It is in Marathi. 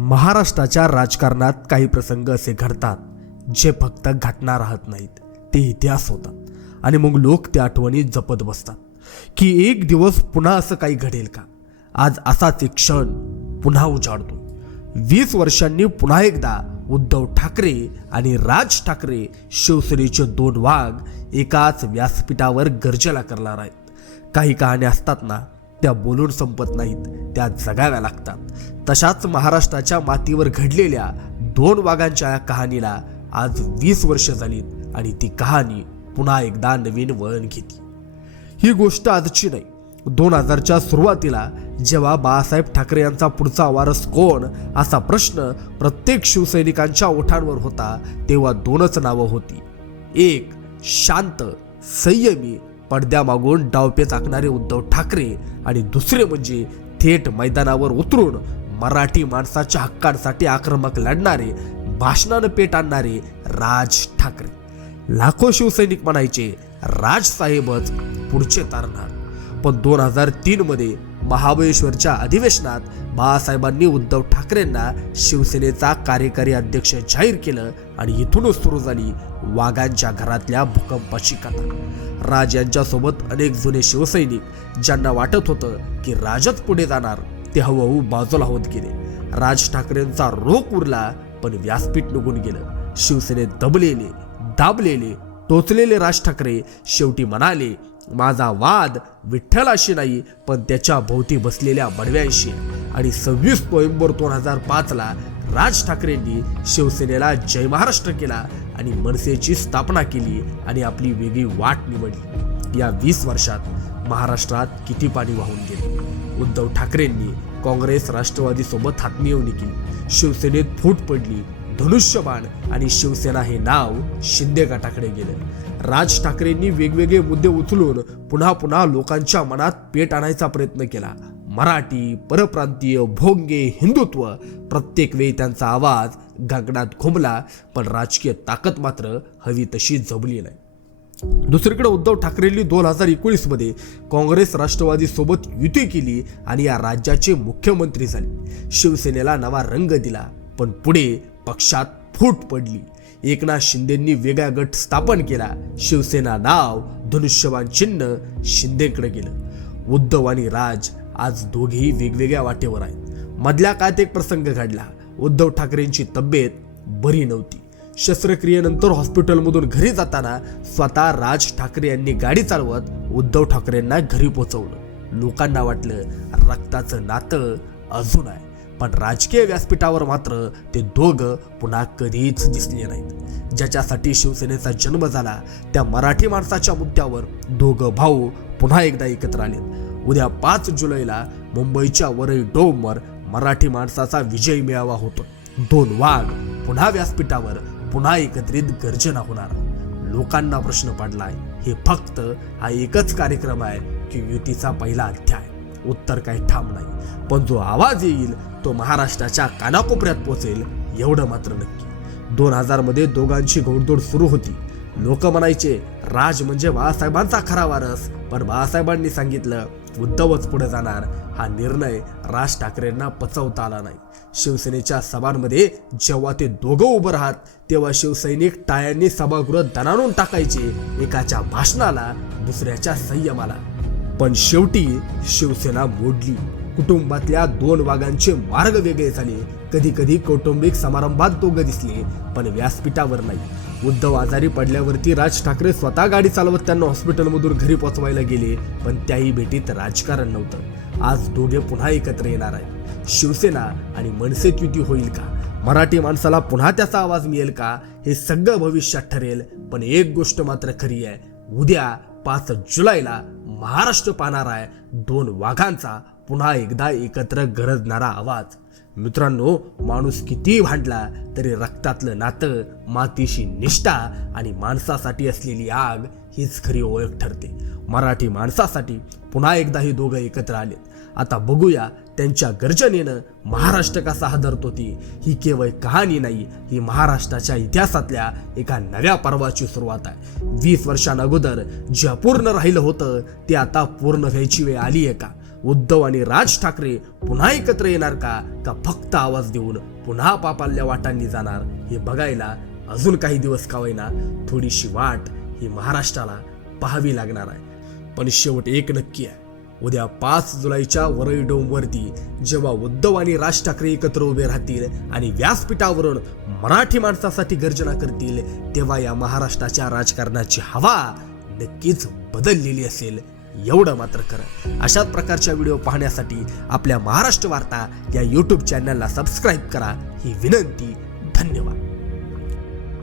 महाराष्ट्राच्या राजकारणात काही प्रसंग असे घडतात जे फक्त घटना राहत नाहीत ते इतिहास होतात. आणि मग लोक त्या आठवणी जपत बसतात की एक दिवस पुन्हा असं काही घडेल का? आज असाच एक क्षण पुन्हा उजाडतो. वीस वर्षांनी पुन्हा एकदा उद्धव ठाकरे आणि राज ठाकरे शिवसेनेचे दोन वाघ एकाच व्यासपीठावर गर्जला करणार आहेत. काही कहाण्या असतात ना त्या बोलून संपत नाहीत. त्या जगाव्या लागतात. तशाच महाराष्ट्राच्या मातीवर घडलेल्या दोन वाघांच्या या कहाणीला आज वीस वर्ष झालीत आणि ती कहाणी पुन्हा एकदा नवीन वळण घेतली. ही गोष्ट आजची नाही. दोन हजारच्या सुरुवातीला जेव्हा बाळासाहेब ठाकरे यांचा पुढचा वारस कोण असा प्रश्न प्रत्येक शिवसैनिकांच्या ओठांवर होता तेव्हा दोनच नावं होती. एक शांत संयमी पडद्यामागून डावपेच आखणारे उद्धव ठाकरे आणि दुसरे म्हणजे थेट मैदानावर उतरून मराठी माणसाच्या हक्कांसाठी आक्रमक लढणारे भाषणानं पेट आणणारे राज ठाकरे. लाखो शिवसैनिक म्हणायचे राजसाहेबच पुढचे तारणार. पण दोन हजार तीनमध्ये महाबळेश्वरच्या अधिवेशनात बाळासाहेबांनी उद्धव ठाकरेंना शिवसेनेचा कार्यकारी अध्यक्ष जाहीर केलं आणि इथूनच सुरू झाली वाघांच्या घरातल्या भूकंपाची कथा. राज यांच्यासोबत अनेक जुने शिवसैनिक ज्यांना वाटत होतं की राजच पुढे जाणार ते हळूहळू बाजूला होत गेले. राज ठाकरेंचा रोख उरला पण व्यासपीठ निघून गेलं. शिवसेनेत दबलेले दाबलेले टोचलेले राज ठाकरे शेवटी म्हणाले माझा वाद विठ्ठलाशी नाही पण त्याच्या भोवती बसलेल्या बडव्यांशी. आणि सव्वीस नोव्हेंबर दोन हजार पाचला राज ठाकरेंनी शिवसेनेला जय महाराष्ट्र केला आणि मनसेची स्थापना केली आणि आपली वेगळी वाट निवडली. या वीस वर्षात महाराष्ट्रात किती पाणी वाहून गेले? उद्धव ठाकरेंनी काँग्रेस राष्ट्रवादीसोबत हातमिळवणी केली. शिवसेनेत फूट पडली. धनुष्यबाण आणि शिवसेना हे नाव शिंदे गटाकडे गेलं. राज ठाकरेंनी वेगवेगळे मुद्दे उचलून पुन्हा पुन्हा लोकांच्या मनात पेट आणायचा प्रयत्न केला. मराठी परप्रांतीय भोंगे हिंदुत्व प्रत्येक वेळी त्यांचा आवाज गगनात घुमला पण राजकीय ताकद मात्र हवी तशी जमली नाही. दुसरीकडे उद्धव ठाकरेंनी दोन हजार एकोणीसमध्ये काँग्रेस राष्ट्रवादी सोबत युती केली आणि या राज्याचे मुख्यमंत्री झाले. शिवसेनेला नवा रंग दिला पण पुढे पक्षात फूट पडली. एकनाथ शिंदेंनी वेगळा गट स्थापन केला. शिवसेना नाव धनुष्यबाण चिन्ह शिंदेकडे गेलं. उद्धव आणि राज आज दोघेही वेगवेगळ्या वाटेवर आहेत. मधल्या काळात एक प्रसंग घडला. उद्धव ठाकरेंची तब्येत बरी नव्हती. शस्त्रक्रियेनंतर हॉस्पिटलमधून घरी जाताना स्वतः राज ठाकरे यांनी गाडी चालवत उद्धव ठाकरेंना घरी पोचवलं लोकांना वाटलं रक्ताचं नातं अजून आहे. पण राजकीय व्यासपीठावर मात्र ते दोघं पुन्हा कधीच दिसले नाहीत. ज्याच्यासाठी शिवसेनेचा जन्म झाला त्या मराठी माणसाच्या मुद्द्यावर दोघं भाऊ पुन्हा एकदा एकत्र आले उद्या पाच जुलैला मुंबईच्या वरई डोमवर मराठी माणसाचा विजय मिळावा होतो. दोन वाघ पुन्हा व्यासपीठावर पुन्हा एकत्रित गर्जना होणार. लोकांना प्रश्न पडलाय हे फक्त हा एकच कार्यक्रम आहे की युतीचा पहिला अध्याय. उत्तर काही ठाम नाही पण जो आवाज येईल तो महाराष्ट्राच्या कानाकोपऱ्यात पोचेल एवढं मात्र नक्की. दोन हजारमध्ये दोघांची घोडदोड सुरू होती. लोक म्हणायचे राज म्हणजे बाळासाहेबांचा खरा वारस पण बाळासाहेबांनी सांगितलं उद्धवच पुढे जाणार. हा निर्णय राज ठाकरेंना पचवता आला नाही. शिवसेनेच्या सभांमध्ये जेव्हा ते दोघं उभं राहत तेव्हा शिवसैनिक टाळ्यांनी सभागृह दणाणून टाकायचे एकाच्या भाषणाला दुसऱ्याच्या संयमाला. पण शेवटी शिवसेना मोडली. कुटुंबातल्या दोन वाघांचे मार्ग वेगळे झाले. कधी कधी कौटुंबिक समारंभात दोघं दिसले पण व्यासपीठावर नाही. उद्धव आजारी पडल्यावरती राज ठाकरे स्वतः गाडी चालवत त्यांना हॉस्पिटलमधून घरी पोचवायला गेले पण त्याही भेटीत राजकारण नव्हतं. आज दोघे पुन्हा एकत्र येणार आहेत. शिवसेना आणि मनसेत युती होईल का? मराठी माणसाला पुन्हा त्याचा आवाज मिळेल का? हे सगळं भविष्यात ठरेल पण एक गोष्ट मात्र खरी आहे. उद्या पाच जुलैला महाराष्ट्र पाहणार आहे दोन वाघांचा पुन्हा एकदा एकत्र गरजणारा आवाज. मित्रांनो माणूस किती भांडला तरी रक्तातलं नातं मातीशी निष्ठा आणि माणसासाठी असलेली आग हीच खरी ओळख ठरते. मराठी माणसासाठी पुन्हा एकदा ही दोघं एकत्र आलेत आता बघूया त्यांच्या गर्जनेनं महाराष्ट्र कसा हादरत होती ही केवळ कहाणी नाही ही महाराष्ट्राच्या इतिहासातल्या एका नव्या पर्वाची सुरुवात आहे. वीस वर्षांअगोदर जे अपूर्ण राहिलं होतं ते आता पूर्ण व्हायची वेळ आली आहे का? उद्धव आणि राज ठाकरे पुन्हा एकत्र येणार का? का फक्त आवाज देऊन पुन्हा पापाल्या वाटांनी जाणार? हे बघायला अजून काही दिवस का होईना थोडीशी वाट ही महाराष्ट्राला पाहावी लागणार आहे. पण शेवट एक नक्की आहे. उद्या पाच जुलैच्या वरळी डोमवरती जेव्हा उद्धव आणि राज ठाकरे एकत्र उभे राहतील आणि व्यासपीठावरून मराठी माणसासाठी गर्जना करतील तेव्हा या महाराष्ट्राच्या राजकारणाची हवा नक्कीच बदललेली असेल. एवढं मात्र खरं. अशाच प्रकारच्या व्हिडिओ पाहण्यासाठी आपल्या महाराष्ट्र वार्ता या यूट्यूब चॅनलला सबस्क्राईब करा. ही विनंती धन्यवाद.